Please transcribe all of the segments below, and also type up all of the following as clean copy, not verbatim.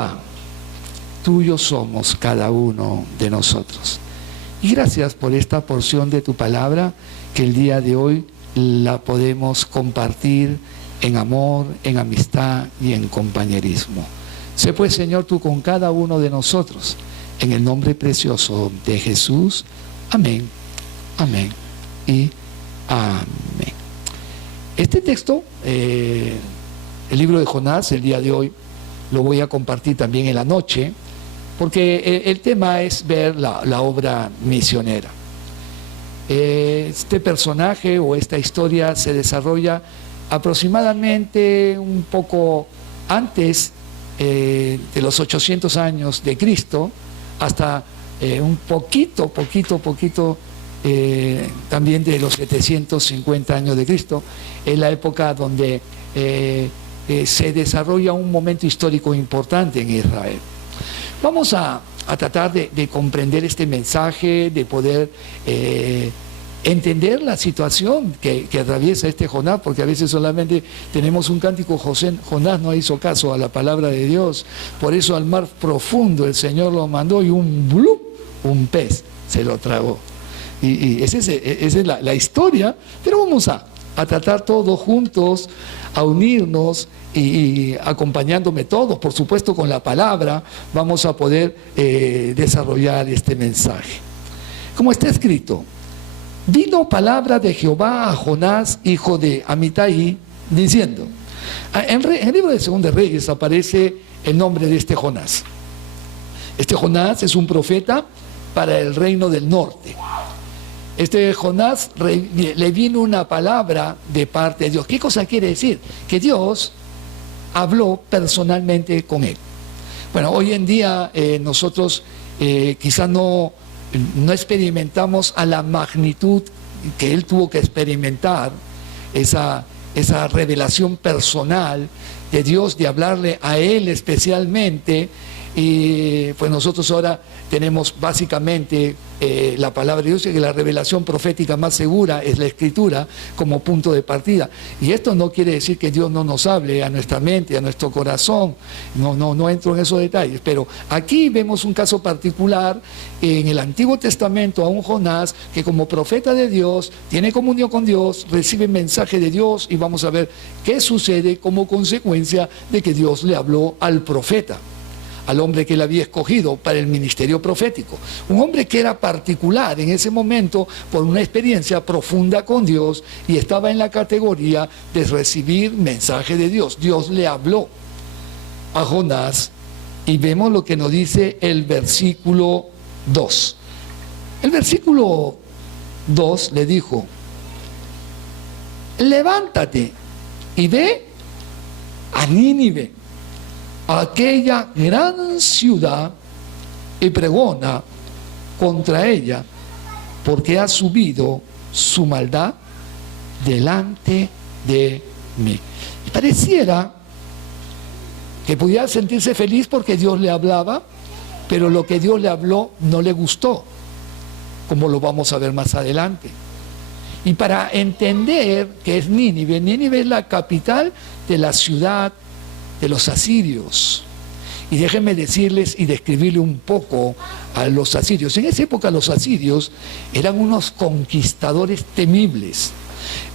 Papá, tuyos somos cada uno de nosotros. Y gracias por esta porción de tu palabra que el día de hoy la podemos compartir en amor, en amistad y en compañerismo. Sé pues, Señor, tú con cada uno de nosotros, en el nombre precioso de Jesús. Amén, amén y amén. Este texto, el libro de Jonás, el día de hoy, lo voy a compartir también en la noche, porque el tema es ver la obra misionera. Este personaje o esta historia se desarrolla aproximadamente un poco antes de los 800 años de Cristo, hasta un poquito también de los 750 años de Cristo. Es la época donde se desarrolla un momento histórico importante en Israel. Vamos a tratar de comprender este mensaje, de poder entender la situación que atraviesa este Jonás, porque a veces solamente tenemos un cántico, Jonás no hizo caso a la palabra de Dios, por eso al mar profundo el Señor lo mandó y un pez se lo tragó. Y esa es la historia, pero vamos a tratar todos juntos, a unirnos y acompañándome todos, por supuesto con la palabra, vamos a poder desarrollar este mensaje. Como está escrito, vino palabra de Jehová a Jonás, hijo de Amitai, diciendo, en el libro de Segunda de Reyes aparece el nombre de este Jonás. Este Jonás es un profeta para el reino del norte. Este Jonás le vino una palabra de parte de Dios. ¿Qué cosa quiere decir? Que Dios habló personalmente con él. Bueno, hoy en día nosotros quizás no experimentamos a la magnitud que él tuvo que experimentar, esa revelación personal de Dios, de hablarle a él especialmente. Y pues nosotros ahora tenemos básicamente la palabra de Dios, y que la revelación profética más segura es la Escritura como punto de partida. Y esto no quiere decir que Dios no nos hable a nuestra mente, a nuestro corazón, no entro en esos detalles, pero aquí vemos un caso particular en el Antiguo Testamento a un Jonás que como profeta de Dios tiene comunión con Dios, recibe mensaje de Dios, y vamos a ver qué sucede como consecuencia de que Dios le habló al profeta, al hombre que él había escogido para el ministerio profético. Un hombre que era particular en ese momento por una experiencia profunda con Dios y estaba en la categoría de recibir mensaje de Dios. Dios le habló a Jonás y vemos lo que nos dice el versículo 2. El versículo 2 le dijo: levántate y ve a Nínive, aquella gran ciudad, y pregona contra ella, porque ha subido su maldad delante de mí. Y pareciera que pudiera sentirse feliz porque Dios le hablaba, pero lo que Dios le habló no le gustó, como lo vamos a ver más adelante. Y para entender que es Nínive, Nínive es la capital de la ciudad de los asirios. Y déjenme decirles y describirle un poco a los asirios. En esa época los asirios eran unos conquistadores temibles.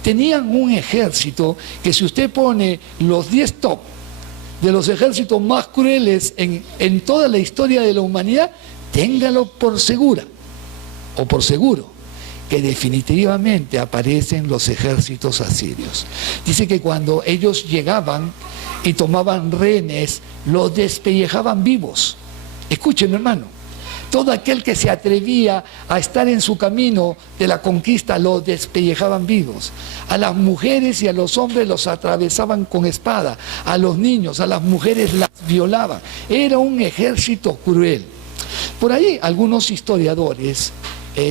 Tenían un ejército que, si usted pone los 10 top de los ejércitos más crueles en toda la historia de la humanidad, téngalo por segura o por seguro que definitivamente aparecen los ejércitos asirios. Dice que cuando ellos llegaban y tomaban rehenes, los despellejaban vivos. Escuchen, hermano, todo aquel que se atrevía a estar en su camino de la conquista, los despellejaban vivos. A las mujeres y a los hombres los atravesaban con espada, a los niños, a las mujeres las violaban. Era un ejército cruel. Por ahí algunos historiadores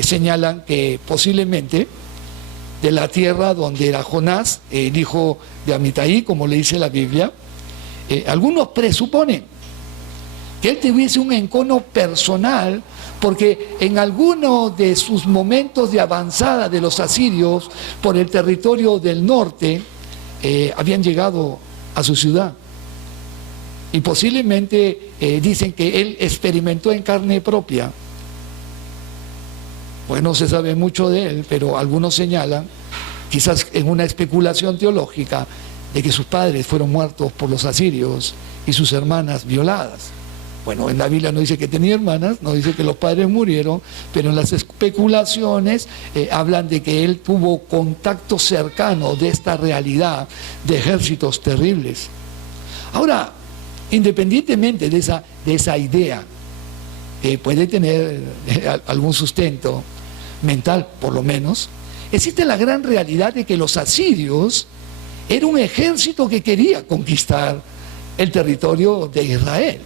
señalan que posiblemente de la tierra donde era Jonás, el hijo de Amitai, como le dice la Biblia, algunos presuponen que él tuviese un encono personal, porque en alguno de sus momentos de avanzada de los asirios por el territorio del norte, habían llegado a su ciudad. Y posiblemente dicen que él experimentó en carne propia. Pues no se sabe mucho de él, pero algunos señalan, quizás en una especulación teológica, de que sus padres fueron muertos por los asirios y sus hermanas violadas. Bueno, en la Biblia no dice que tenía hermanas, no dice que los padres murieron, pero en las especulaciones hablan de que él tuvo contacto cercano de esta realidad de ejércitos terribles. Ahora, independientemente de esa idea, que puede tener algún sustento mental por lo menos, existe la gran realidad de que los asirios era un ejército que quería conquistar el territorio de Israel.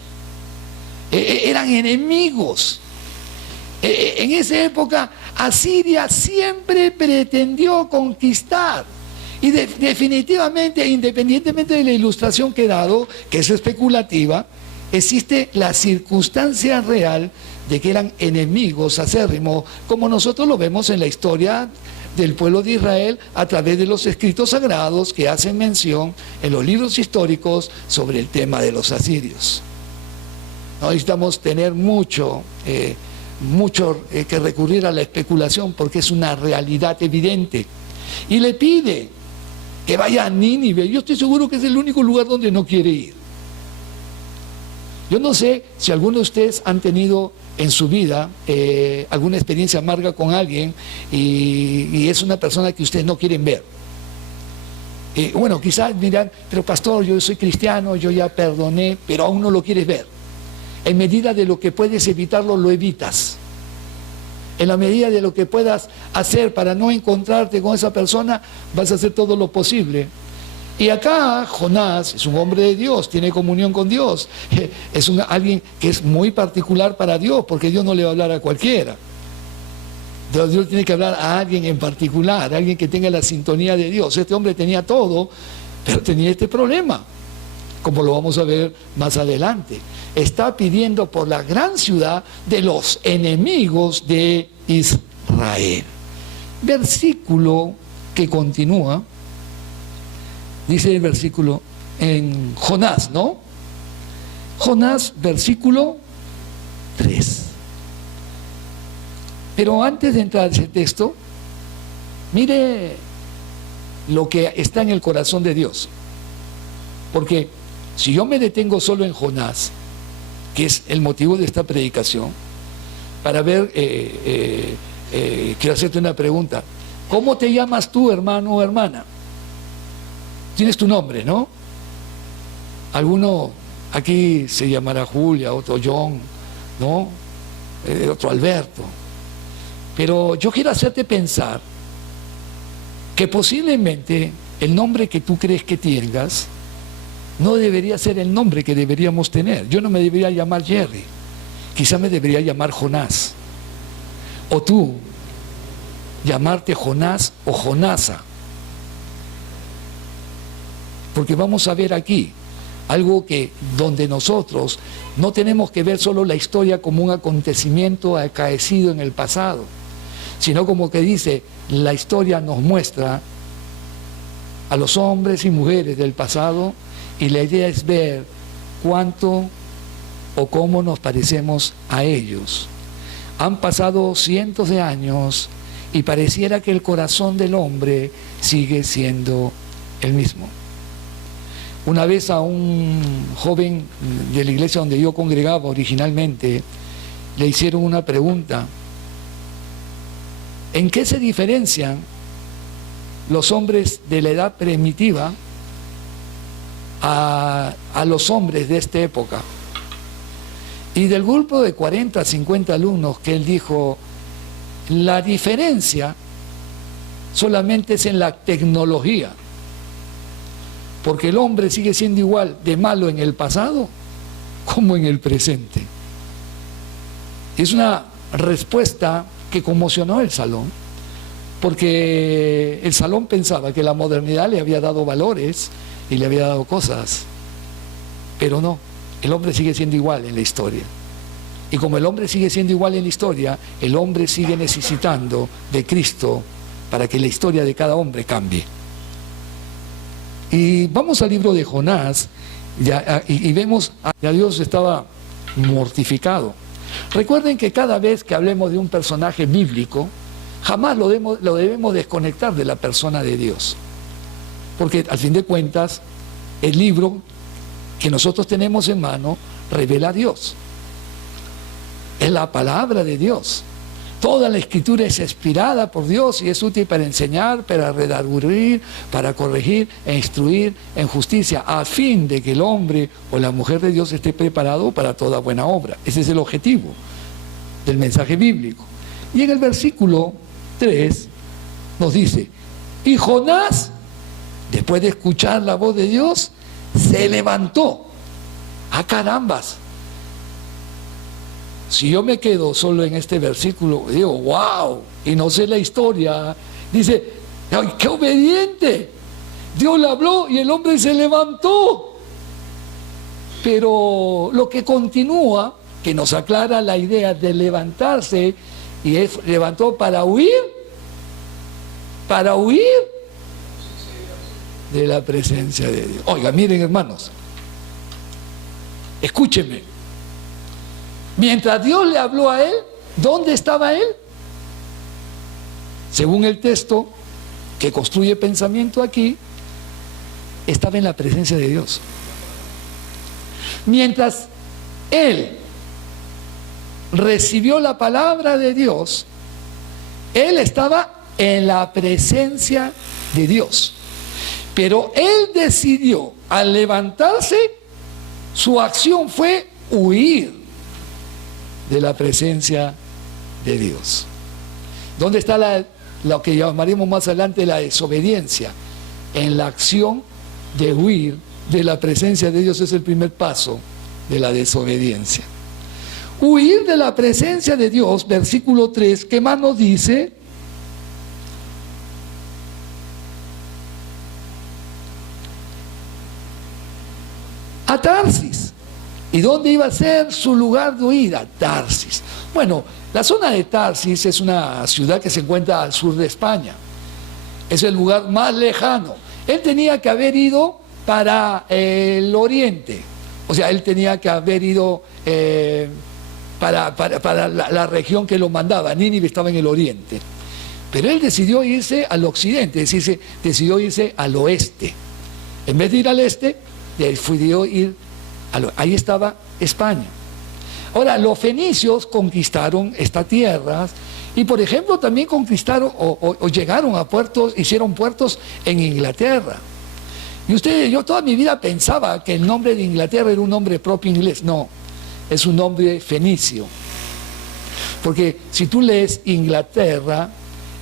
Eran enemigos. En esa época Asiria siempre pretendió conquistar. Y definitivamente, independientemente de la ilustración que he dado, que es especulativa, existe la circunstancia real de que eran enemigos acérrimos, como nosotros lo vemos en la historia del pueblo de Israel a través de los escritos sagrados que hacen mención en los libros históricos sobre el tema de los asirios. No necesitamos tener mucho que recurrir a la especulación porque es una realidad evidente. Y le pide que vaya a Nínive. Yo estoy seguro que es el único lugar donde no quiere ir. Yo no sé si alguno de ustedes han tenido en su vida alguna experiencia amarga con alguien y es una persona que ustedes no quieren ver. Bueno, quizás dirán, pero pastor, yo soy cristiano, yo ya perdoné, pero aún no lo quieres ver. En medida de lo que puedes evitarlo, lo evitas. En la medida de lo que puedas hacer para no encontrarte con esa persona, vas a hacer todo lo posible. Y acá Jonás es un hombre de Dios, tiene comunión con Dios, es alguien que es muy particular para Dios, porque Dios no le va a hablar a cualquiera. Dios tiene que hablar a alguien en particular, a alguien que tenga la sintonía de Dios. Este hombre tenía todo, pero tenía este problema, como lo vamos a ver más adelante. Está pidiendo por la gran ciudad de los enemigos de Israel. Versículo que continúa. Dice el versículo en Jonás, ¿no? Jonás, versículo 3. Pero antes de entrar a ese texto, mire lo que está en el corazón de Dios. Porque si yo me detengo solo en Jonás, que es el motivo de esta predicación, para ver, quiero hacerte una pregunta. ¿Cómo te llamas tú, hermano o hermana? Tienes tu nombre, ¿no? Alguno aquí se llamará Julia, otro John, ¿no? Otro Alberto. Pero yo quiero hacerte pensar que posiblemente el nombre que tú crees que tengas no debería ser el nombre que deberíamos tener. Yo no me debería llamar Jerry, quizá me debería llamar Jonás. O tú, llamarte Jonás o Jonasa. Porque vamos a ver aquí algo que donde nosotros no tenemos que ver solo la historia como un acontecimiento acaecido en el pasado, sino como que dice, la historia nos muestra a los hombres y mujeres del pasado y la idea es ver cuánto o cómo nos parecemos a ellos. Han pasado cientos de años y pareciera que el corazón del hombre sigue siendo el mismo. Una vez a un joven de la iglesia donde yo congregaba originalmente, le hicieron una pregunta. ¿En qué se diferencian los hombres de la edad primitiva a los hombres de esta época? Y del grupo de 40 a 50 alumnos que él dijo, la diferencia solamente es en la tecnología. Porque el hombre sigue siendo igual de malo en el pasado como en el presente. Es una respuesta que conmocionó el salón, porque el salón pensaba que la modernidad le había dado valores y le había dado cosas, pero no, el hombre sigue siendo igual en la historia. Y como el hombre sigue siendo igual en la historia, el hombre sigue necesitando de Cristo para que la historia de cada hombre cambie. Y vamos al libro de Jonás, Y vemos a Dios estaba mortificado. Recuerden que cada vez que hablemos de un personaje bíblico, jamás lo debemos desconectar de la persona de Dios. Porque al fin de cuentas, el libro que nosotros tenemos en mano revela a Dios. Es la palabra de Dios. Toda la escritura es inspirada por Dios y es útil para enseñar, para redarguir, para corregir e instruir en justicia, a fin de que el hombre o la mujer de Dios esté preparado para toda buena obra. Ese es el objetivo del mensaje bíblico. Y en el versículo 3 nos dice, y Jonás, después de escuchar la voz de Dios, se levantó. ¡Ah, carambas! Si yo me quedo solo en este versículo, digo, wow, y no sé la historia, dice, ¡ay, qué obediente! Dios le habló y el hombre se levantó. Pero lo que continúa, que nos aclara la idea de levantarse, y él levantó para huir de la presencia de Dios. Oiga, miren, hermanos, escúchenme. Mientras Dios le habló a él, ¿dónde estaba él? Según el texto que construye pensamiento aquí, estaba en la presencia de Dios. Mientras él recibió la palabra de Dios, él estaba en la presencia de Dios. Pero él decidió, al levantarse, su acción fue huir de la presencia de Dios. ¿Dónde está lo que llamaremos más adelante la desobediencia? En la acción de huir de la presencia de Dios es el primer paso de la desobediencia. Huir de la presencia de Dios, versículo 3, ¿qué más nos dice? A Tarsis. ¿Y dónde iba a ser su lugar de huida? Tarsis. Bueno, la zona de Tarsis es una ciudad que se encuentra al sur de España. Es el lugar más lejano. Él tenía que haber ido para el oriente. O sea, él tenía que haber ido para la región que lo mandaba. Nínive estaba en el oriente. Pero él decidió irse al occidente, es decir, decidió irse al oeste. En vez de ir al este, decidió ir ahí estaba España. Ahora, los fenicios conquistaron estas tierras y, por ejemplo, también conquistaron o llegaron a puertos, hicieron puertos en Inglaterra. Y yo toda mi vida pensaba que el nombre de Inglaterra era un nombre propio inglés. No, es un nombre fenicio. Porque si tú lees Inglaterra,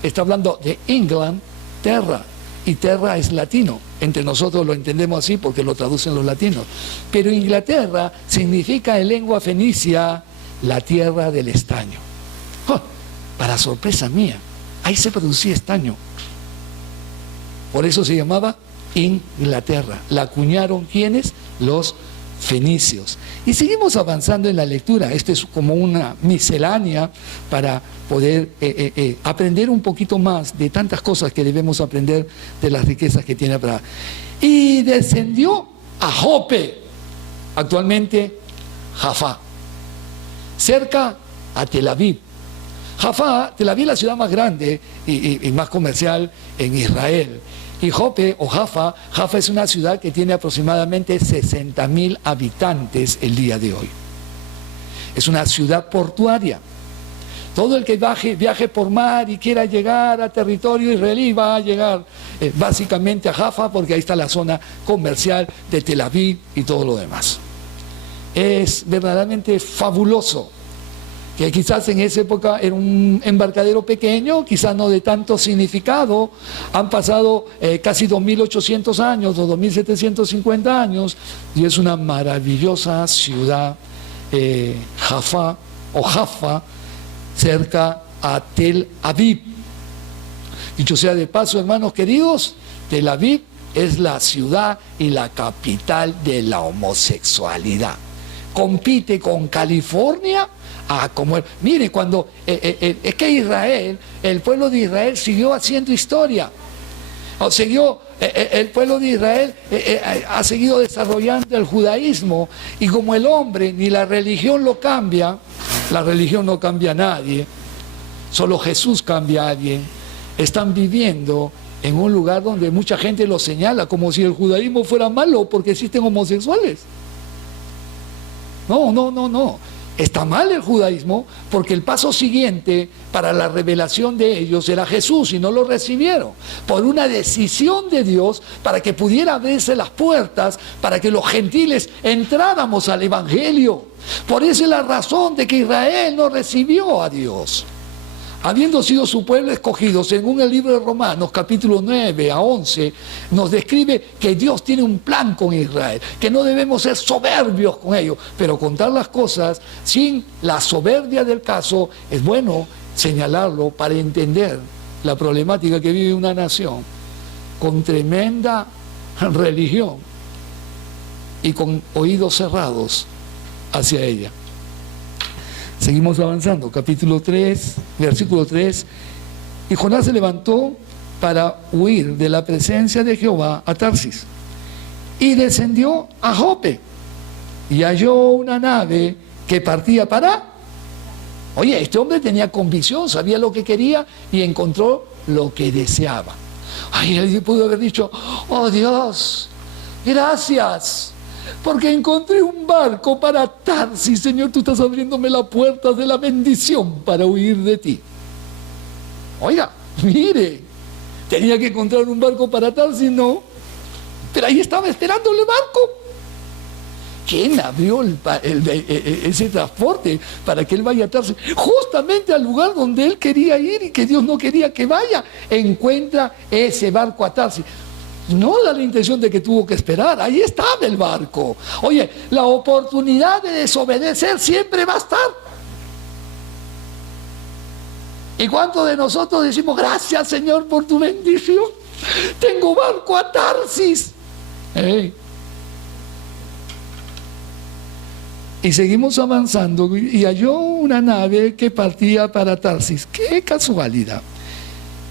está hablando de England, terra. Y terra es latino, entre nosotros lo entendemos así porque lo traducen los latinos. Pero Inglaterra significa en lengua fenicia la tierra del estaño. ¡Oh! Para sorpresa mía, ahí se producía estaño. Por eso se llamaba Inglaterra. La acuñaron ¿quiénes? Los fenicios. Y seguimos avanzando en la lectura. Este es como una miscelánea para poder aprender un poquito más de tantas cosas que debemos aprender de las riquezas que tiene Abraham. Y descendió a Jope, actualmente Jafá, cerca a Tel Aviv. Jafá, Tel Aviv es la ciudad más grande y más comercial en Israel. Y Jope o Jaffa es una ciudad que tiene aproximadamente 60.000 habitantes el día de hoy. Es una ciudad portuaria. Todo el que viaje por mar y quiera llegar a territorio israelí va a llegar básicamente a Jaffa porque ahí está la zona comercial de Tel Aviv y todo lo demás. Es verdaderamente fabuloso que quizás en esa época era un embarcadero pequeño, quizás no de tanto significado. Han pasado casi 2.800 años o 2.750 años y es una maravillosa ciudad, Jaffa, cerca a Tel Aviv. Dicho sea de paso, hermanos queridos, Tel Aviv es la ciudad y la capital de la homosexualidad. Compite con California. Mire, cuando es que Israel, el pueblo de Israel siguió haciendo historia. El pueblo de Israel ha seguido desarrollando el judaísmo, y como el hombre ni la religión lo cambia, la religión no cambia a nadie, solo Jesús cambia a alguien. Están viviendo en un lugar donde mucha gente lo señala como si el judaísmo fuera malo porque existen homosexuales. No. Está mal el judaísmo porque el paso siguiente para la revelación de ellos era Jesús, y no lo recibieron por una decisión de Dios para que pudiera abrirse las puertas para que los gentiles entráramos al evangelio. Por eso es la razón de que Israel no recibió a Dios, habiendo sido su pueblo escogido. Según el libro de Romanos, capítulo 9 a 11, nos describe que Dios tiene un plan con Israel, que no debemos ser soberbios con ellos, pero contar las cosas sin la soberbia del caso. Es bueno señalarlo para entender la problemática que vive una nación con tremenda religión y con oídos cerrados hacia ella. Seguimos avanzando, capítulo 3, versículo 3. Y Jonás se levantó para huir de la presencia de Jehová a Tarsis, y descendió a Jope, y halló una nave que partía para... Oye, este hombre tenía convicción, sabía lo que quería y encontró lo que deseaba. Ay, él pudo haber dicho: oh Dios, gracias, porque encontré un barco para Tarsis. Señor, tú estás abriéndome las puertas de la bendición para huir de ti. Oiga, mire, tenía que encontrar un barco para Tarsis, no, pero ahí estaba esperando el barco. ¿Quién abrió ese transporte para que él vaya a Tarsis? Justamente al lugar donde él quería ir y que Dios no quería que vaya. Encuentra ese barco a Tarsis. No da la intención de que tuvo que esperar, ahí estaba el barco. Oye, la oportunidad de desobedecer siempre va a estar. ¿Y cuántos de nosotros decimos: gracias, Señor, por tu bendición? Tengo barco a Tarsis. Y seguimos avanzando, y halló una nave que partía para Tarsis. ¡Qué casualidad!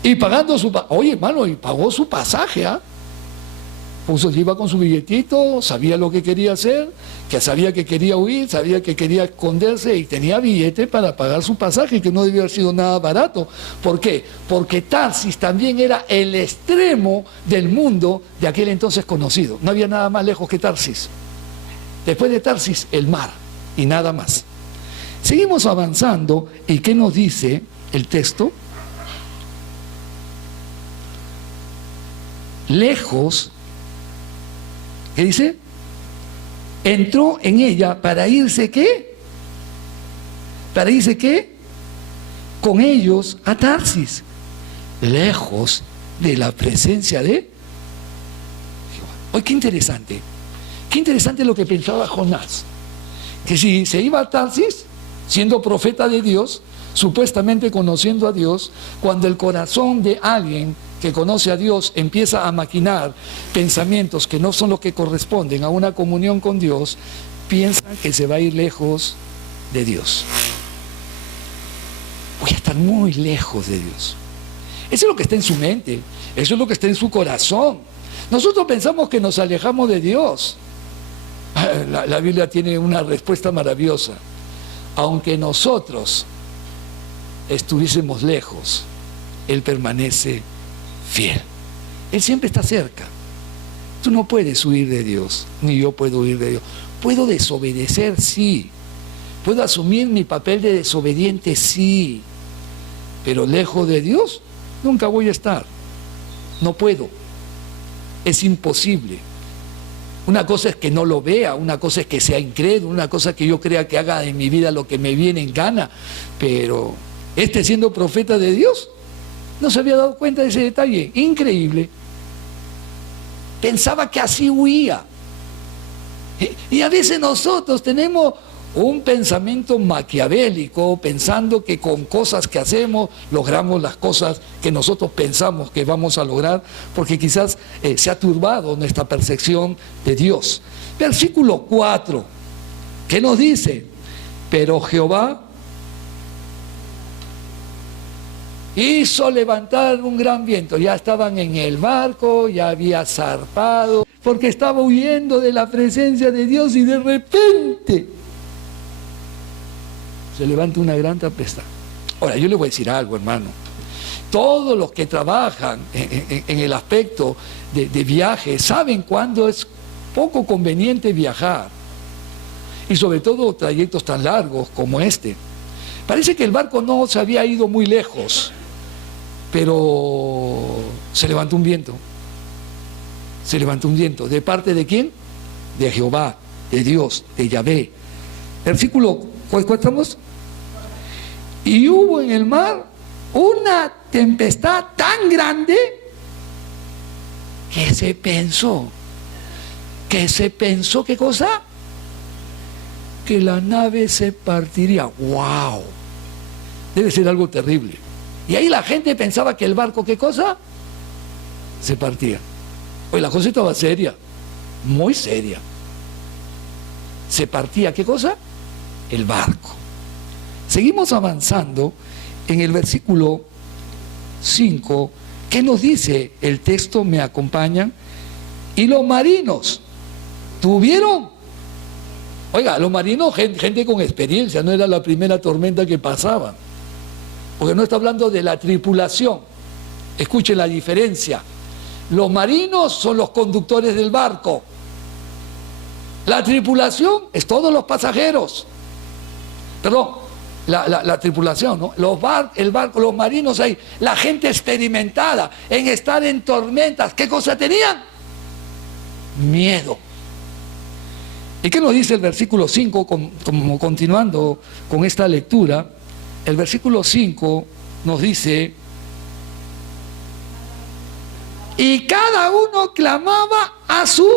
Y pagando su pasaje. Oye, hermano, y pagó su pasaje, ¿ah? Iba con su billetito, sabía lo que quería hacer, que sabía que quería huir, sabía que quería esconderse, y tenía billete para pagar su pasaje, que no debió haber sido nada barato. ¿Por qué? Porque Tarsis también era el extremo del mundo de aquel entonces conocido. No había nada más lejos que Tarsis. Después de Tarsis, el mar, y nada más. Seguimos avanzando, y ¿qué nos dice el texto? Lejos, ¿qué dice? Entró en ella para irse, ¿qué? ¿Para irse qué? Con ellos a Tarsis, lejos de la presencia de Jehová. Oye, qué interesante. Qué interesante lo que pensaba Jonás. Que si se iba a Tarsis, siendo profeta de Dios, supuestamente conociendo a Dios, cuando el corazón de alguien que conoce a Dios empieza a maquinar pensamientos que no son los que corresponden a una comunión con Dios, piensa que se va a ir lejos de Dios. Voy a estar muy lejos de Dios. Eso es lo que está en su mente, eso es lo que está en su corazón. Nosotros pensamos que nos alejamos de Dios. La Biblia tiene una respuesta maravillosa. Aunque nosotros estuviésemos lejos, Él permanece fiel. Él siempre está cerca. Tú no puedes huir de Dios, ni yo puedo huir de Dios. Puedo desobedecer, sí. Puedo asumir mi papel de desobediente, sí. Pero lejos de Dios, nunca voy a estar. No puedo. Es imposible. Una cosa es que no lo vea, una cosa es que sea incrédulo, una cosa es que yo crea que haga en mi vida lo que me viene en gana. Pero siendo profeta de Dios, no se había dado cuenta de ese detalle. Increíble. Pensaba que así huía. Y a veces nosotros tenemos un pensamiento maquiavélico, pensando que con cosas que hacemos logramos las cosas que nosotros pensamos que vamos a lograr, porque quizás se ha turbado nuestra percepción de Dios. Versículo 4, ¿qué nos dice? Pero Jehová hizo levantar un gran viento. Ya estaban en el barco, ya había zarpado, porque estaba huyendo de la presencia de Dios y de repente se levanta una gran tempestad. Ahora, yo le voy a decir algo, hermano. Todos los que trabajan en el aspecto de viaje saben cuándo es poco conveniente viajar. Y sobre todo trayectos tan largos como este. Parece que el barco no se había ido muy lejos, pero se levantó un viento. Se levantó un viento. ¿De parte de quién? De Jehová, de Dios, de Yahvé. Versículo, ¿cuál estamos? Y hubo en el mar una tempestad tan grande que se pensó, ¿qué cosa? Que la nave se partiría. ¡Wow! Debe ser algo terrible. Y ahí la gente pensaba que el barco, ¿qué cosa? Se partía. Oye, la cosa estaba seria, muy seria. Se partía, ¿qué cosa? El barco. Seguimos avanzando en el versículo 5. ¿Qué nos dice el texto? ¿Me acompañan? Y los marinos tuvieron, oiga, los marinos, gente con experiencia, no era la primera tormenta que pasaba, porque no está hablando de la tripulación. Escuchen la diferencia. Los marinos son los conductores del barco. La tripulación es todos los pasajeros. Perdón, la tripulación, ¿no? El barco, los marinos ahí, la gente experimentada en estar en tormentas. ¿Qué cosa tenían? Miedo. ¿Y qué nos dice el versículo 5? Como continuando con esta lectura, el versículo 5 nos dice: y cada uno clamaba a su...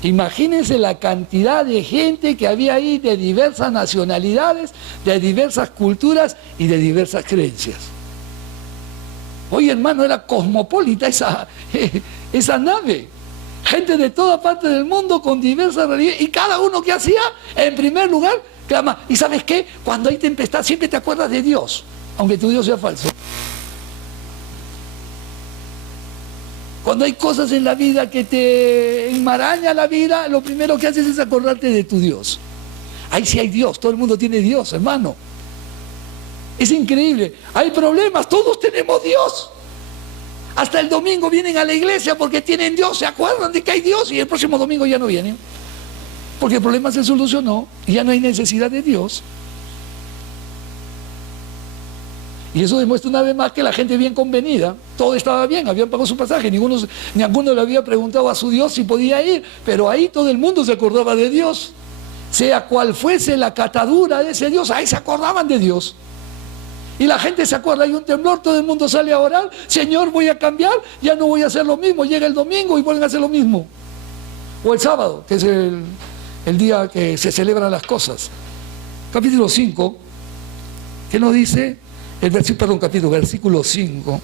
Imagínense la cantidad de gente que había ahí, de diversas nacionalidades, de diversas culturas y de diversas creencias. Oye, hermano, era cosmopolita esa nave. Gente de toda parte del mundo con diversas religiones. Y cada uno que hacía, en primer lugar, clama. ¿Y sabes qué? Cuando hay tempestad siempre te acuerdas de Dios, aunque tu Dios sea falso. Cuando hay cosas en la vida que te enmaraña la vida, lo primero que haces es acordarte de tu Dios. Ahí sí hay Dios, todo el mundo tiene Dios, hermano. Es increíble. Hay problemas, todos tenemos Dios. Hasta el domingo vienen a la iglesia porque tienen Dios, se acuerdan de que hay Dios y el próximo domingo ya no vienen. Porque el problema se solucionó y ya no hay necesidad de Dios. Y eso demuestra una vez más que la gente bien convenida, todo estaba bien, habían pagado su pasaje, ninguno le había preguntado a su Dios si podía ir, pero ahí todo el mundo se acordaba de Dios. Sea cual fuese la catadura de ese Dios, ahí se acordaban de Dios. Y la gente se acuerda, hay un temblor, todo el mundo sale a orar: Señor, voy a cambiar, ya no voy a hacer lo mismo. Llega el domingo y vuelven a hacer lo mismo. O el sábado, que es el día que se celebran las cosas. Capítulo 5, ¿qué nos dice? Versículo 5.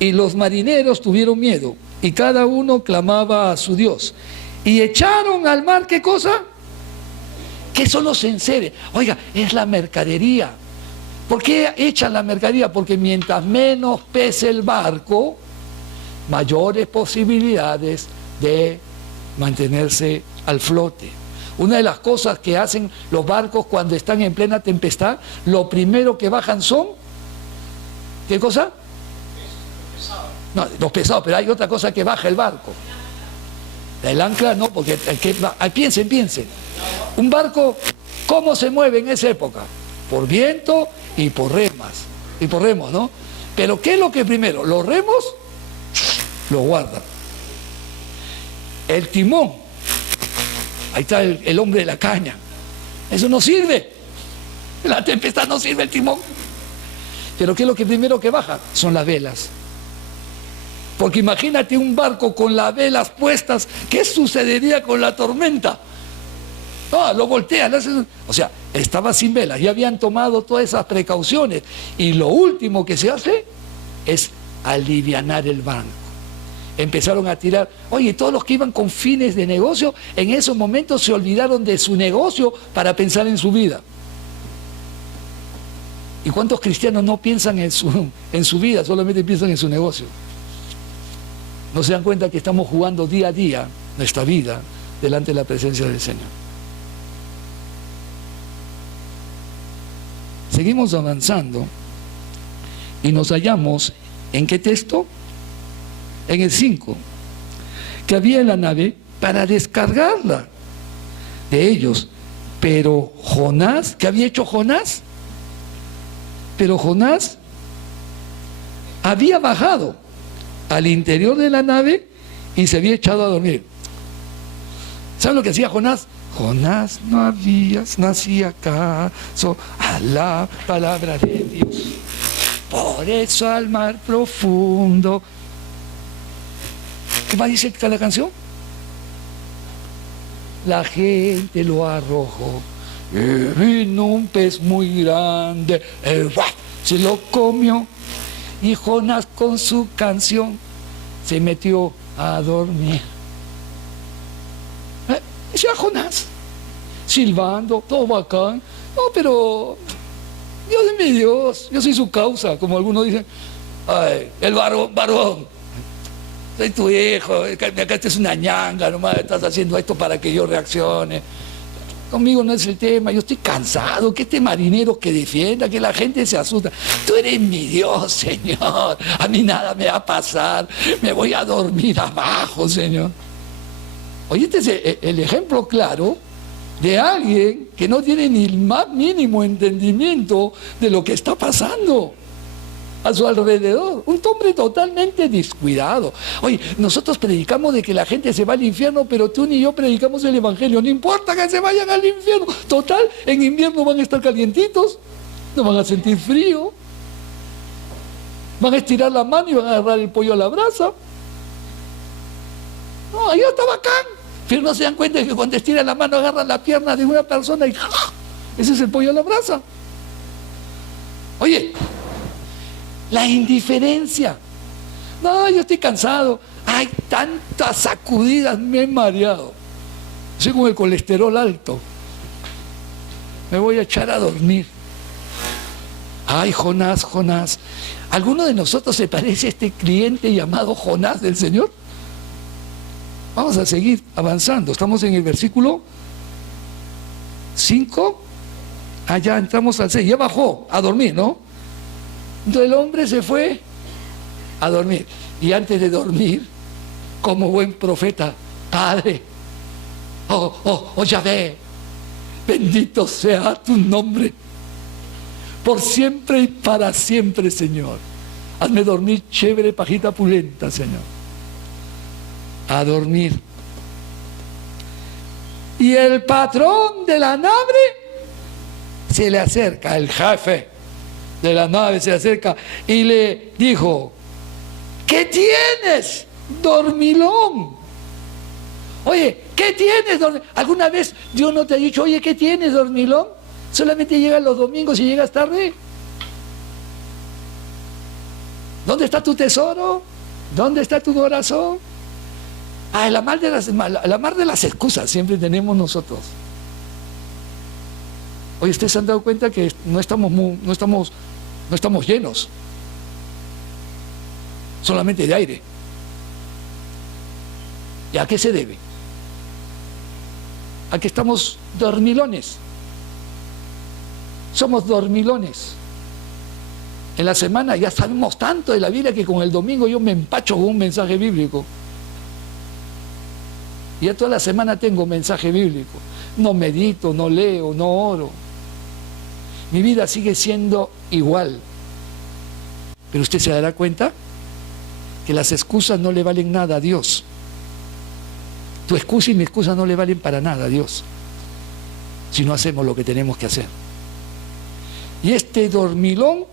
Y los marineros tuvieron miedo, y cada uno clamaba a su Dios. Y echaron al mar, ¿qué cosa? ¿Qué son los enseres? Oiga, es la mercadería. ¿Por qué echan la mercadería? Porque mientras menos pese el barco, mayores posibilidades de mantenerse al flote. Una de las cosas que hacen los barcos cuando están en plena tempestad, lo primero que bajan son, ¿qué cosa? No, los pesados, pero hay otra cosa que baja el barco. El ancla no, porque piensen. Un barco, ¿cómo se mueve en esa época? Por viento y por remos, ¿no? Pero ¿qué es lo que primero? Los remos lo guardan. El timón, ahí está el hombre de la caña. Eso no sirve. La tempestad no sirve el timón. Pero ¿qué es lo que primero que baja? Son las velas. Porque imagínate un barco con las velas puestas, ¿qué sucedería con la tormenta? Lo voltean, o sea, estaba sin velas, ya habían tomado todas esas precauciones y lo último que se hace es alivianar el barco. empezaron a tirar. Oye, todos los que iban con fines de negocio, en esos momentos se olvidaron de su negocio para pensar en su vida. ¿Y cuántos cristianos no piensan en su vida, solamente piensan en su negocio? No se dan cuenta que estamos jugando día a día nuestra vida delante de la presencia del Señor. Seguimos avanzando y nos hallamos, ¿en qué texto? En el 5, que había en la nave para descargarla de ellos. Pero Jonás, ¿qué había hecho Jonás? Pero Jonás había bajado al interior de la nave y se había echado a dormir. ¿Saben lo que hacía Jonás? Jonás no hacía caso a la palabra de Dios. Por eso al mar profundo. ¿Qué más dice la canción? La gente lo arrojó. Y vino un pez muy grande, se lo comió. Y Jonás con su canción se metió a dormir. Decía Jonás, silbando, todo bacán. No, pero Dios es mi Dios, yo soy su causa, como algunos dicen. Ay, el varón, soy tu hijo, acá es una ñanga, nomás estás haciendo esto para que yo reaccione. Conmigo no es el tema, yo estoy cansado, que este marinero que defienda, que la gente se asusta. Tú eres mi Dios, Señor, a mí nada me va a pasar, me voy a dormir abajo, Señor. Oye, este es el ejemplo claro de alguien que no tiene ni el más mínimo entendimiento de lo que está pasando a su alrededor. Un hombre totalmente descuidado. Oye, nosotros predicamos de que la gente se va al infierno, pero tú ni yo predicamos el evangelio. No importa que se vayan al infierno. Total, en invierno van a estar calientitos, no van a sentir frío. Van a estirar la mano y van a agarrar el pollo a la brasa. No, allá está bacán. Pero no se dan cuenta de que cuando estiran la mano agarran la pierna de una persona y ¡ja! Ese es el pollo a la brasa. Oye, la indiferencia. No, yo estoy cansado. Hay tantas sacudidas, me he mareado. Soy con el colesterol alto. Me voy a echar a dormir. Ay, Jonás. ¿Alguno de nosotros se parece a este cliente llamado Jonás del Señor? Vamos a seguir avanzando. Estamos en el versículo 5. Allá entramos al 6. Ya bajó a dormir, ¿no? Entonces el hombre se fue a dormir. Y antes de dormir, como buen profeta, Padre, Yahvé, bendito sea tu nombre, por siempre y para siempre, Señor. Hazme dormir chévere, pajita pulenta, Señor. A dormir. Y el patrón de la nave se le acerca, el jefe de la nave se le acerca y le dijo: ¿qué tienes, dormilón? Oye, ¿qué tienes, dormilón? ¿Alguna vez Dios no te ha dicho: oye, ¿qué tienes, dormilón? Solamente llegas los domingos y llegas tarde. ¿Dónde está tu tesoro? ¿Dónde está tu corazón? Ah, la mar de las excusas siempre tenemos nosotros. Oye, ¿ustedes se han dado cuenta que no estamos llenos? Solamente de aire. ¿Y a qué se debe? A que estamos dormilones. Somos dormilones. En la semana ya sabemos tanto de la Biblia que con el domingo yo me empacho con un mensaje bíblico. Y ya toda la semana tengo mensaje bíblico. No medito, no leo, no oro. Mi vida sigue siendo igual. Pero usted se dará cuenta que las excusas no le valen nada a Dios. Tu excusa y mi excusa no le valen para nada a Dios, si no hacemos lo que tenemos que hacer. Y este dormilón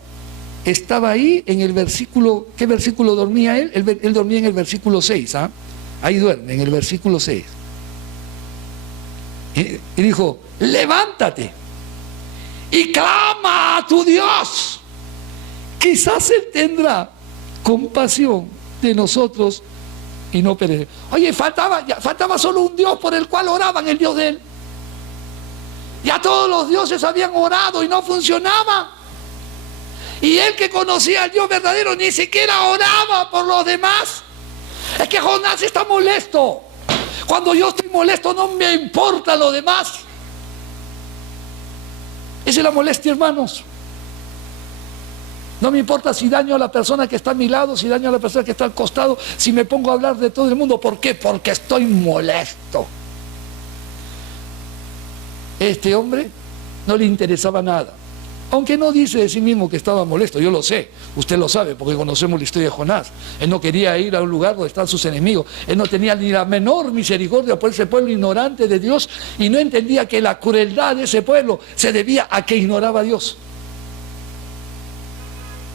estaba ahí en el versículo. ¿Qué versículo dormía él? Él dormía en el versículo 6, ¿ah? Ahí duerme, en el versículo 6. Y dijo: levántate y clama a tu Dios. Quizás Él tendrá compasión de nosotros y no perecerán. Oye, faltaba solo un Dios por el cual oraban, el Dios de él. Ya todos los dioses habían orado y no funcionaba. Y él, que conocía al Dios verdadero, ni siquiera oraba por los demás. Es que Jonás está molesto. Cuando yo estoy molesto no me importa lo demás. Esa es la molestia, hermanos. No me importa si daño a la persona que está a mi lado, si daño a la persona que está al costado, si me pongo a hablar de todo el mundo. ¿Por qué? Porque estoy molesto. Este hombre no le interesaba nada. Aunque no dice de sí mismo que estaba molesto, yo lo sé, usted lo sabe porque conocemos la historia de Jonás. Él no quería ir a un lugar donde están sus enemigos, él no tenía ni la menor misericordia por ese pueblo ignorante de Dios y no entendía que la crueldad de ese pueblo se debía a que ignoraba a Dios.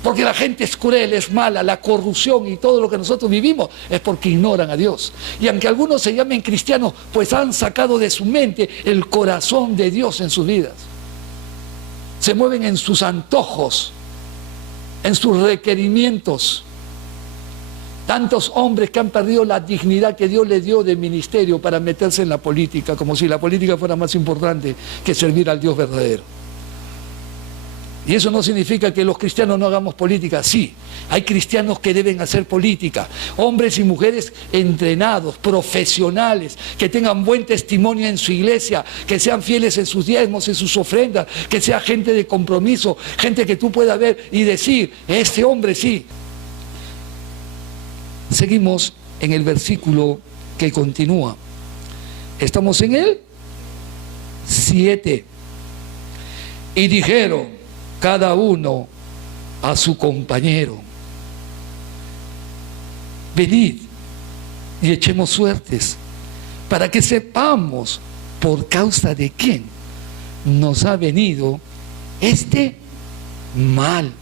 Porque la gente es cruel, es mala, la corrupción y todo lo que nosotros vivimos es porque ignoran a Dios. Y aunque algunos se llamen cristianos, pues han sacado de su mente el corazón de Dios en sus vidas. Se mueven en sus antojos, en sus requerimientos. Tantos hombres que han perdido la dignidad que Dios les dio de ministerio para meterse en la política, como si la política fuera más importante que servir al Dios verdadero. Y eso no significa que los cristianos no hagamos política. Sí, hay cristianos que deben hacer política, hombres y mujeres entrenados, profesionales, que tengan buen testimonio en su iglesia, que sean fieles en sus diezmos, en sus ofrendas, que sea gente de compromiso, gente que tú puedas ver y decir, este hombre sí. Seguimos en el versículo que continúa. Estamos en el 7. Y dijeron cada uno a su compañero: venid y echemos suertes, para que sepamos por causa de quién nos ha venido este mal.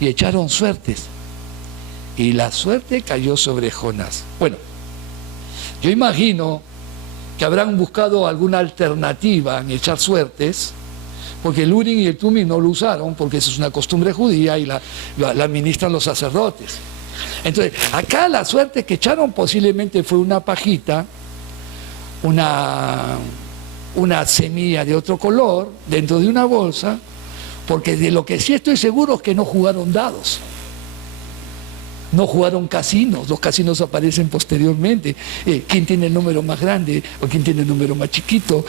Y echaron suertes, y la suerte cayó sobre Jonás. Bueno, yo imagino que habrán buscado alguna alternativa en echar suertes, porque el Urim y el Tumim no lo usaron, porque eso es una costumbre judía y la administran los sacerdotes. Entonces, acá la suerte que echaron posiblemente fue una pajita, una semilla de otro color dentro de una bolsa, porque de lo que sí estoy seguro es que no jugaron dados. No jugaron casinos, los casinos aparecen posteriormente. ¿Quién tiene el número más grande o quién tiene el número más chiquito?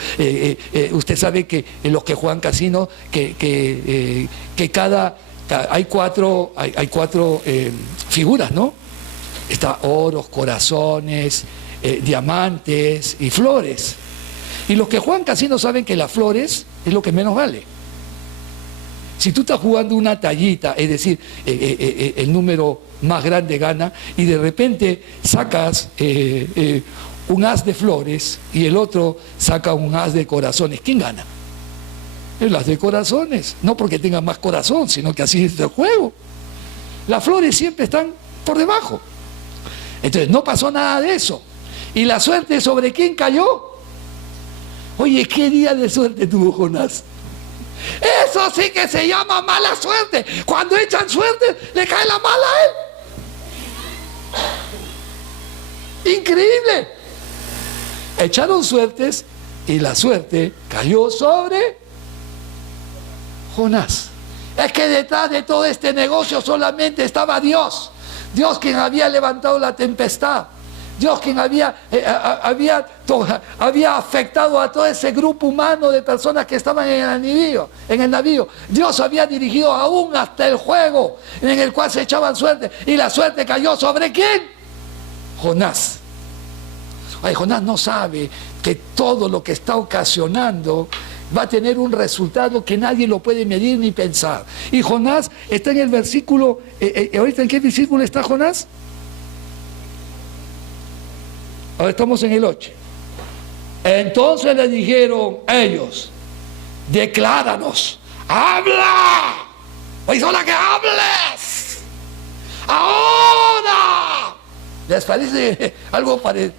Usted sabe que en los que juegan casinos, que hay cuatro figuras, ¿no? Está oros, corazones, diamantes y flores. Y los que juegan casinos saben que las flores es lo que menos vale. Si tú estás jugando una tallita, es decir, el número más grande gana, y de repente sacas un as de flores y el otro saca un as de corazones, ¿quién gana? El as de corazones, no porque tenga más corazón, sino que así es el juego. Las flores siempre están por debajo. Entonces no pasó nada de eso. ¿Y la suerte sobre quién cayó? Oye, ¿qué día de suerte tuvo Jonás? Eso sí que se llama mala suerte. Cuando echan suerte, le cae la mala a él. Increíble. Echaron suertes y la suerte cayó sobre Jonás. Es que detrás de todo este negocio solamente estaba Dios. Dios, quien había levantado la tempestad. Dios, quien había afectado a todo ese grupo humano de personas que estaban en el navío. Dios había dirigido aún hasta el juego en el cual se echaban suerte. Y la suerte cayó ¿sobre quién? Jonás. Ay, Jonás no sabe que todo lo que está ocasionando va a tener un resultado que nadie lo puede medir ni pensar. Y Jonás está en el versículo, ¿ahorita en qué versículo está Jonás? Ahora estamos en el 8. Entonces le dijeron ellos: decláranos, habla, oye, hola, que hables ahora. ¿Les parece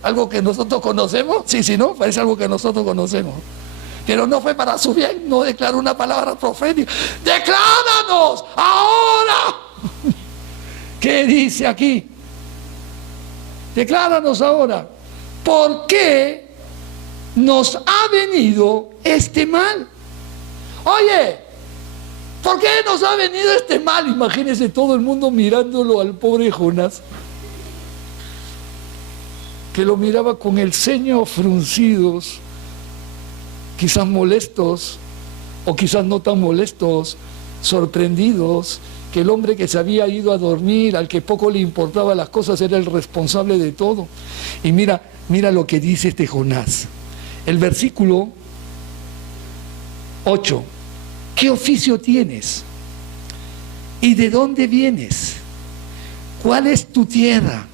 algo que nosotros conocemos? Sí, ¿no? Parece algo que nosotros conocemos. Pero no fue para su bien, no declaró una palabra profética. ¡Decláranos ahora! ¿Qué dice aquí? decláranos ahora, ¿por qué nos ha venido este mal? Oye, ¿por qué nos ha venido este mal? Imagínense todo el mundo mirándolo al pobre Jonás, que lo miraba con el ceño fruncidos, quizás molestos, o quizás no tan molestos, sorprendidos, que el hombre que se había ido a dormir, al que poco le importaban las cosas, era el responsable de todo. Y mira lo que dice este Jonás. El versículo 8. ¿Qué oficio tienes? ¿Y de dónde vienes? ¿Cuál es tu tierra?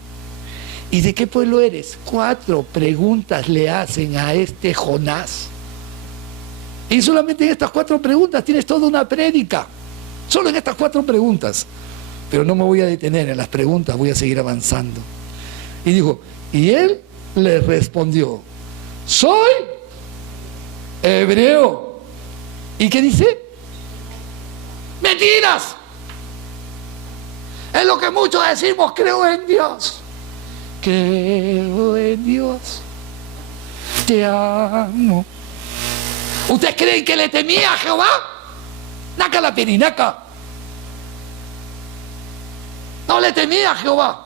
¿Y de qué pueblo eres? 4 preguntas le hacen a este Jonás. Y solamente en estas 4 preguntas tienes toda una prédica. Solo en estas 4 preguntas. Pero no me voy a detener en las preguntas, voy a seguir avanzando. Y dijo, y él le respondió, soy hebreo. ¿Y qué dice? ¡Mentiras! Es lo que muchos decimos, creo en Dios. Creo en Dios. Te amo. ¿Ustedes creen que le temía a Jehová? Naca la perinaca. No le temía a Jehová.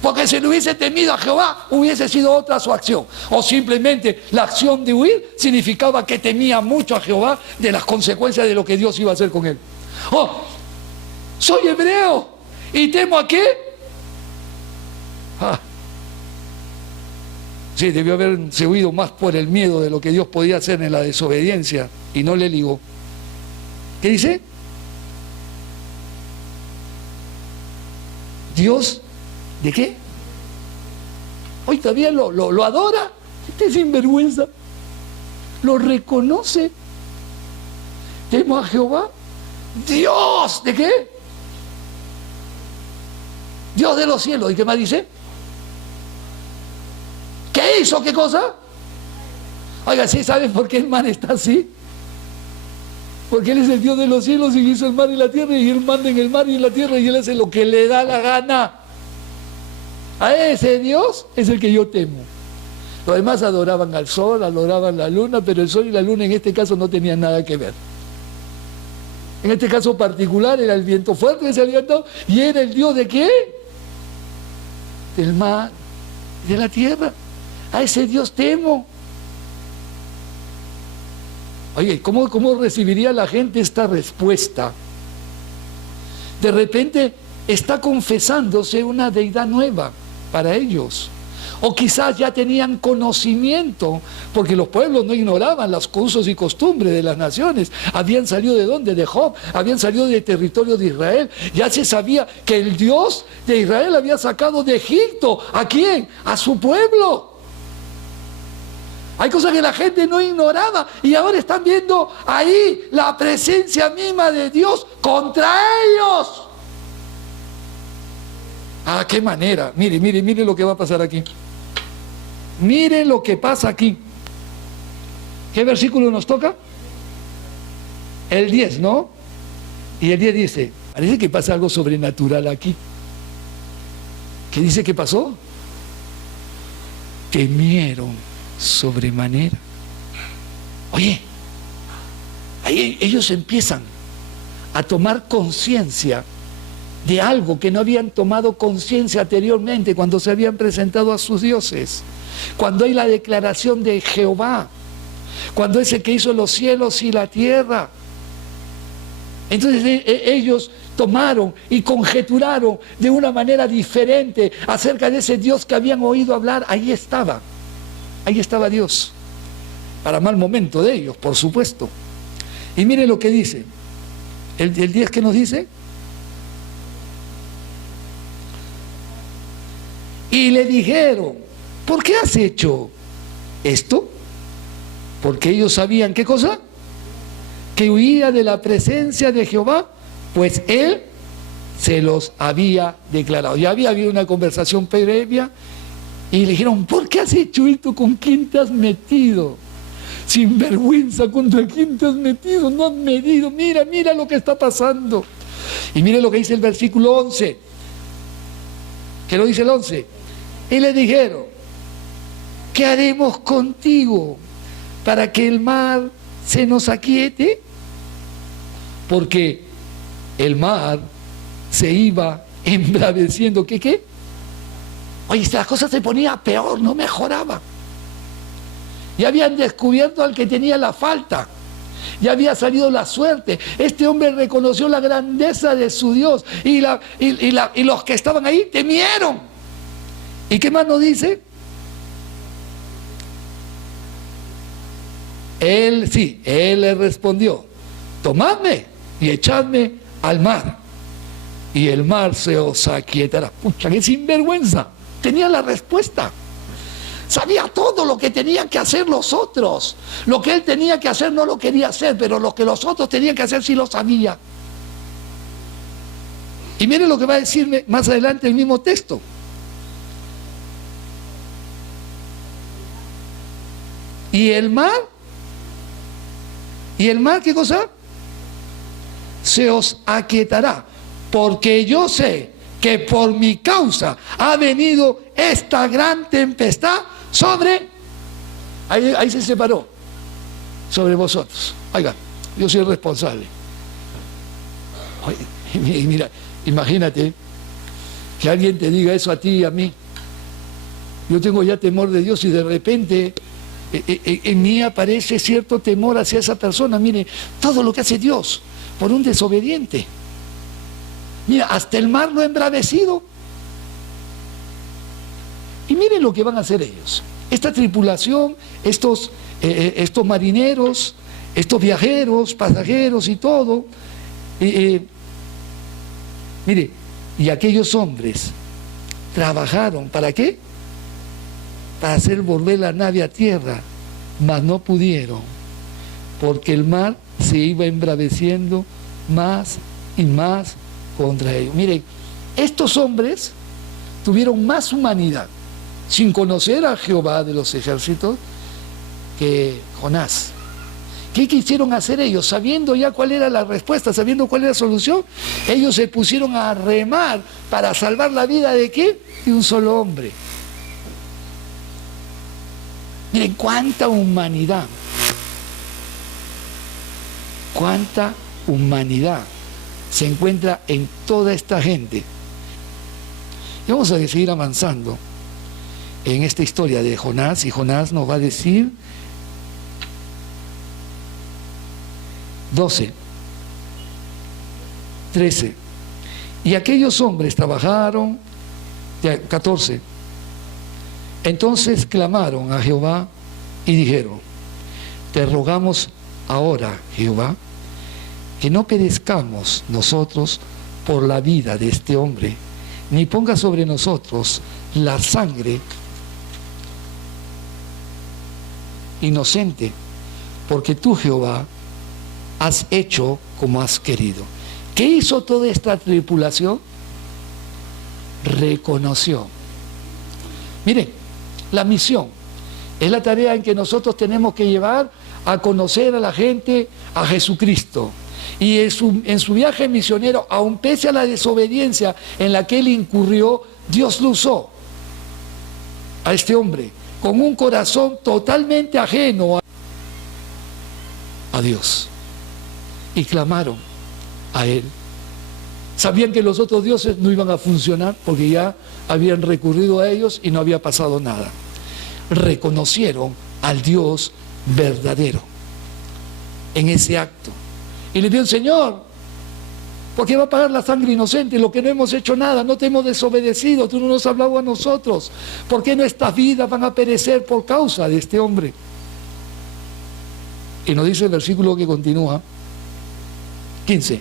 Porque si no hubiese temido a Jehová, hubiese sido otra su acción. O simplemente la acción de huir significaba que temía mucho a Jehová de las consecuencias de lo que Dios iba a hacer con él. Oh, soy hebreo y temo a qué. Sí, debió haberse huido más por el miedo de lo que Dios podía hacer en la desobediencia y no le ligó. ¿Qué dice? Dios, ¿de qué? Hoy todavía lo adora. Este sinvergüenza lo reconoce. Temo a Jehová. Dios, ¿de qué? Dios de los cielos. ¿Y qué más dice? ¿Qué hizo? ¿Qué cosa? Oiga, ¿sí saben por qué el man está así? Porque Él es el Dios de los cielos y hizo el mar y la tierra, y Él manda en el mar y en la tierra, y Él hace lo que le da la gana. A ese Dios es el que yo temo. Los demás adoraban al sol, adoraban la luna, pero el sol y la luna en este caso no tenían nada que ver. En este caso particular era el viento fuerte que se había levantado, y era el Dios ¿de qué? Del mar, de la tierra. A ese Dios temo. Oye, ¿cómo recibiría la gente esta respuesta? De repente está confesándose una deidad nueva para ellos. O quizás ya tenían conocimiento, porque los pueblos no ignoraban los usos y costumbres de las naciones. Habían salido ¿de dónde? De Job, habían salido del territorio de Israel. Ya se sabía que el Dios de Israel había sacado de Egipto. ¿A quién? A su pueblo. Hay cosas que la gente no ignoraba y ahora están viendo ahí la presencia misma de Dios contra ellos. ¿A qué manera? Mire lo que va a pasar aquí. Miren lo que pasa aquí. ¿Qué versículo nos toca? El 10, ¿no? Y el 10 dice, parece que pasa algo sobrenatural aquí. ¿Qué dice que pasó? Temieron sobremanera. Oye, ahí ellos empiezan a tomar conciencia de algo que no habían tomado conciencia anteriormente cuando se habían presentado a sus dioses. Cuando hay la declaración de Jehová, cuando es el que hizo los cielos y la tierra. Entonces ellos tomaron y conjeturaron de una manera diferente acerca de ese Dios que habían oído hablar. Ahí estaba Dios, para mal momento de ellos, por supuesto. Y miren lo que dice, el 10 que nos dice, y le dijeron, ¿por qué has hecho esto? Porque ellos sabían, ¿qué cosa? Que huía de la presencia de Jehová, pues Él se los había declarado. Ya había habido una conversación previa, y le dijeron, ¿por qué has hecho esto? ¿Con quién te has metido? Sin vergüenza, ¿contra quién te has metido? No has medido, mira lo que está pasando. Y mire lo que dice el versículo 11. ¿Qué lo dice el 11? Y le dijeron, ¿qué haremos contigo para que el mar se nos aquiete? Porque el mar se iba embraveciendo. ¿Qué? Oye, la cosa se ponía peor, no mejoraba. Ya habían descubierto al que tenía la falta. Ya había salido la suerte. Este hombre reconoció la grandeza de su Dios y los que estaban ahí temieron. ¿Y qué más nos dice? Él le respondió, tomadme y echadme al mar, y el mar se os aquietará. Pucha, qué sinvergüenza. Tenía la respuesta. Sabía todo lo que tenían que hacer los otros. Lo que él tenía que hacer no lo quería hacer, pero lo que los otros tenían que hacer sí lo sabía. Y miren lo que va a decirme más adelante el mismo texto. ¿Y el mar? ¿Qué cosa? Se os aquietará, porque yo sé que por mi causa ha venido esta gran tempestad sobre... Ahí se separó. Sobre vosotros. Oiga, yo soy el responsable. Oye, mira, imagínate que alguien te diga eso a ti y a mí. Yo tengo ya temor de Dios y de repente en mí aparece cierto temor hacia esa persona. Mire, todo lo que hace Dios por un desobediente. Mira, hasta el mar lo ha embravecido. Y miren lo que van a hacer ellos. Esta tripulación, estos marineros, estos viajeros, pasajeros y todo. Mire, y aquellos hombres trabajaron, ¿para qué? Para hacer volver la nave a tierra, mas no pudieron, porque el mar se iba embraveciendo más y más contra ellos. Miren, estos hombres tuvieron más humanidad, sin conocer a Jehová de los ejércitos, que Jonás. ¿Qué quisieron hacer ellos? Sabiendo ya cuál era la respuesta, sabiendo cuál era la solución, ellos se pusieron a remar para salvar la vida ¿de qué? De un solo hombre. Miren, cuánta humanidad. Cuánta humanidad se encuentra en toda esta gente. Y vamos a seguir avanzando en esta historia de Jonás, y Jonás nos va a decir 12, 13. Y aquellos hombres trabajaron, 14. Entonces clamaron a Jehová y dijeron, te rogamos ahora, Jehová, que no perezcamos nosotros por la vida de este hombre, ni ponga sobre nosotros la sangre inocente, porque tú, Jehová, has hecho como has querido. ¿Qué hizo toda esta tripulación? Reconoció. Miren, la misión es la tarea en que nosotros tenemos que llevar a conocer a la gente a Jesucristo. Y en su viaje misionero, aun pese a la desobediencia en la que él incurrió, Dios lo usó a este hombre con un corazón totalmente ajeno a Dios. Y clamaron a él. Sabían que los otros dioses no iban a funcionar porque ya habían recurrido a ellos y no había pasado nada. Reconocieron al Dios verdadero en ese acto. Y le dijeron, Señor, ¿por qué va a pagar la sangre inocente? Lo que no hemos hecho nada, no te hemos desobedecido, tú no nos has hablado a nosotros. ¿Por qué nuestras vidas van a perecer por causa de este hombre? Y nos dice el versículo que continúa, 15.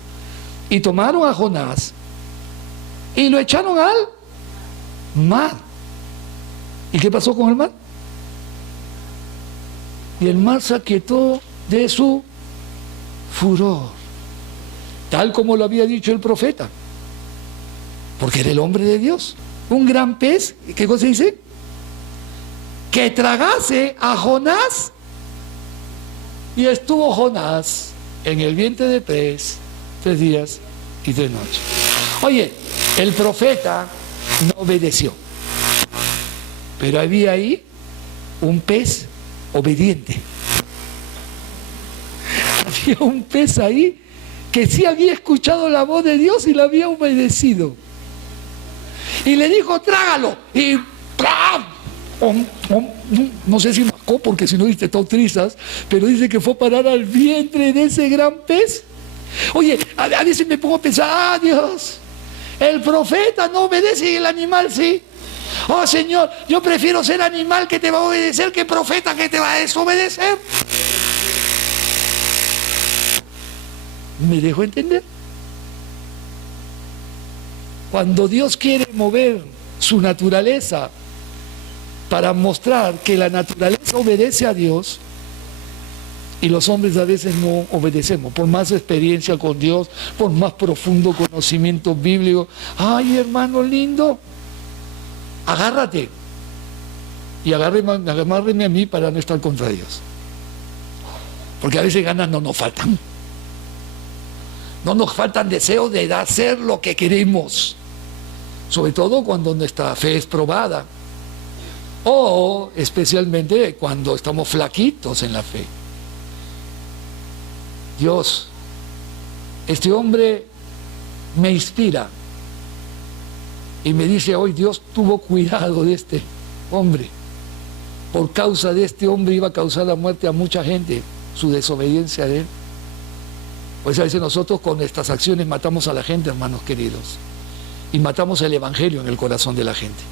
Y tomaron a Jonás y lo echaron al mar. ¿Y qué pasó con el mar? Y el mar se aquietó de su furor, tal como lo había dicho el profeta, porque era el hombre de Dios. Un gran pez, ¿qué cosa dice? Que tragase a Jonás, y estuvo Jonás en el vientre de pez 3 días y 3 noches. Oye, el profeta no obedeció. Pero había ahí un pez obediente. Había un pez ahí que sí había escuchado la voz de Dios y la había obedecido. Y le dijo, trágalo. Y no sé si mascó, porque si no viste todo trizas, pero dice que fue a parar al vientre de ese gran pez. Oye, a veces me pongo a pensar, Dios, el profeta no obedece y el animal sí. Oh Señor, yo prefiero ser animal que te va a obedecer que profeta que te va a desobedecer. ¿Me dejo entender? Cuando Dios quiere mover su naturaleza para mostrar que la naturaleza obedece a Dios, y los hombres a veces no obedecemos, por más experiencia con Dios, por más profundo conocimiento bíblico. Ay, hermano lindo, agárrate y agárreme a mí para no estar contra Dios, porque a veces ganas no nos faltan. No nos faltan deseos de hacer lo que queremos, sobre todo cuando nuestra fe es probada, o especialmente cuando estamos flaquitos en la fe. Dios, este hombre me inspira y me dice hoy, Dios tuvo cuidado de este hombre. Por causa de este hombre iba a causar la muerte a mucha gente, su desobediencia de él. Pues a veces nosotros con estas acciones matamos a la gente, hermanos queridos, y matamos el evangelio en el corazón de la gente.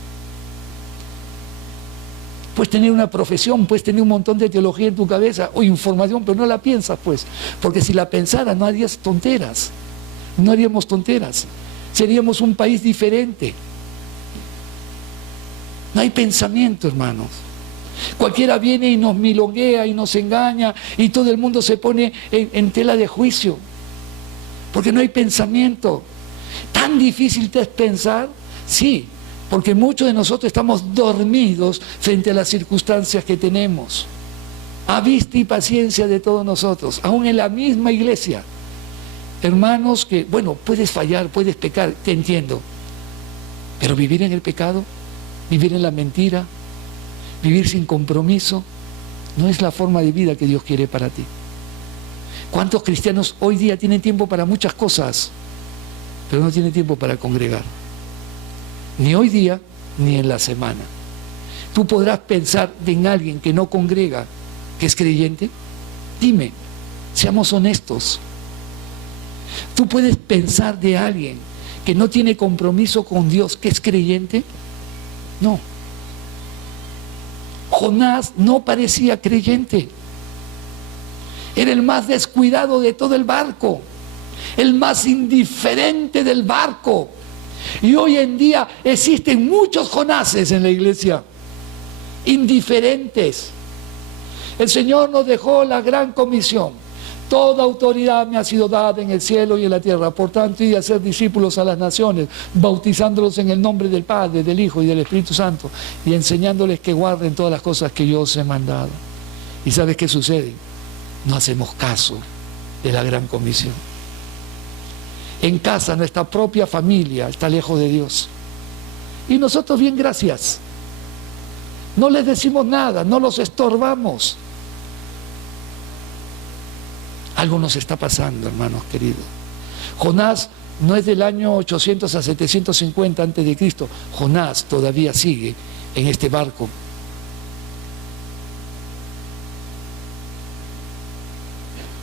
Puedes tener una profesión, puedes tener un montón de teología en tu cabeza o información, pero no la piensas, pues, porque si la pensaras no harías tonteras, no haríamos tonteras, seríamos un país diferente. No hay pensamiento, hermanos. Cualquiera viene y nos milonguea y nos engaña y todo el mundo se pone en tela de juicio, porque no hay pensamiento. ¿Tan difícil te es pensar? Sí, porque muchos de nosotros estamos dormidos frente a las circunstancias que tenemos. A vista y paciencia de todos nosotros, aún en la misma iglesia. Hermanos que, bueno, puedes fallar, puedes pecar, te entiendo, pero vivir en el pecado, vivir en la mentira, vivir sin compromiso, no es la forma de vida que Dios quiere para ti. ¿Cuántos cristianos hoy día tienen tiempo para muchas cosas, pero no tienen tiempo para congregar? Ni hoy día, ni en la semana. Tú podrás pensar en alguien que no congrega, que es creyente. Dime, seamos honestos. Tú puedes pensar de alguien que no tiene compromiso con Dios, que es creyente. No. Jonás no parecía creyente. Era el más descuidado de todo el barco, el más indiferente del barco. Y hoy en día existen muchos Jonases en la iglesia, indiferentes. El Señor nos dejó la gran comisión. Toda autoridad me ha sido dada en el cielo y en la tierra. Por tanto, id a hacer discípulos a las naciones, bautizándolos en el nombre del Padre, del Hijo y del Espíritu Santo, y enseñándoles que guarden todas las cosas que yo os he mandado. ¿Y sabes qué sucede? No hacemos caso de la gran comisión. En casa, nuestra propia familia está lejos de Dios. Y nosotros bien, gracias. No les decimos nada, no los estorbamos. Algo nos está pasando, hermanos queridos. Jonás no es del año 800 a 750 antes de Cristo. Jonás todavía sigue en este barco.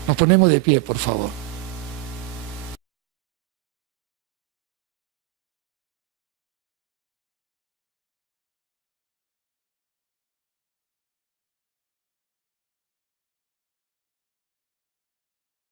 Nos ponemos de pie, por favor.